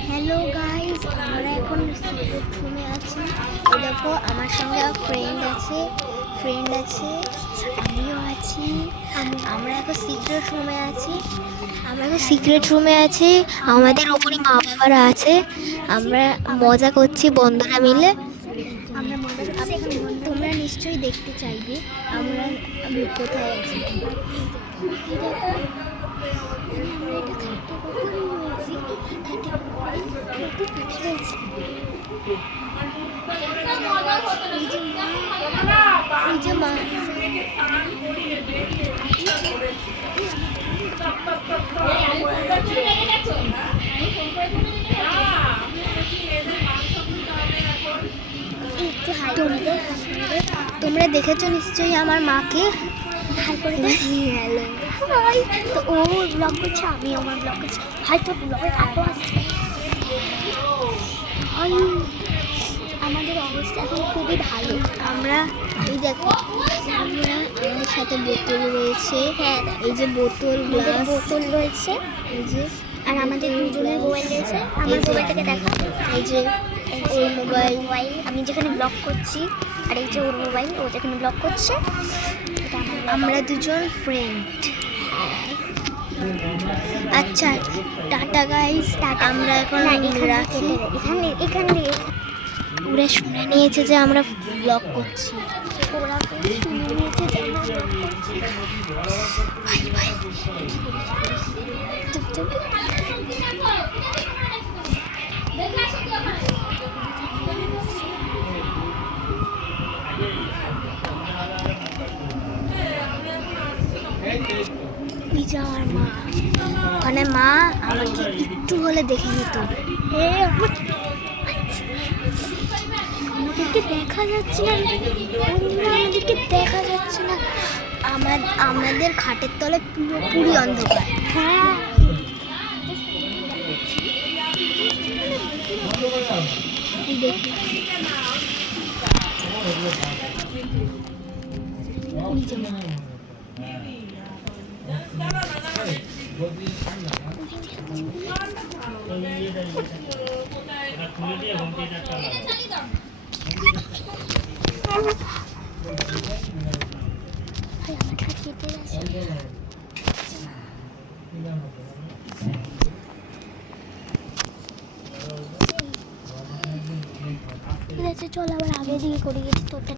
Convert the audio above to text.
Hello guys, আমরা এখন secret রুমে আছি। এই দেখো আমার সঙ্গে ফ্রেন্ড আছে, আমিও আছি। আমরা এখন সিক্রেট রুমে আছি। আমাদের ওপরে মা বাবারা আছে। আমরা মজা করছি বন্ধুরা মিলে। তোমরা নিশ্চয়ই দেখতে চাইবে আমি কোথায় আছি। আমরা এটা খাটে করে রয়েছি, এই যে মা তোমরা দেখেছো নিশ্চয়ই আমার মাকে। তো ও ব্লগ করছে, আমি আমার ব্লগ করছি। হয়তো ব্লগে আরো আসছে। আমাদের অবস্থা এখন খুবই ভালো। আমরা এই দেখো, আমরা আমাদের সাথে বোতল রয়েছে। হ্যাঁ, এই যে বোতল রয়েছে, এই যে। আর আমাদের দুজনের মোবাইল রয়েছে। আমার মোবাইলটাকে দেখা, এই যে ওর মোবাইল, আমি যেখানে ব্লগ করছি। আর এই যে ওর মোবাইল, ও যেখানে ব্লগ করছে। আমরা দুজন ফ্রেন্ড। আচ্ছা, টাটা গাইস। আমরা এখন রাখি। এখানে ওরা শুনে নিয়েছে যে আমরা ব্লগ করছি। এই যে আমার মা, মানে মা আমাকে একটু হলে দেখে নিত। আমাদেরকে দেখা যাচ্ছে না, আমাদের খাটের তলে পুরোপুরি অন্ধকার। হ্যাঁ, চল আবার আগে দিয়ে করে গেছি তোরটা।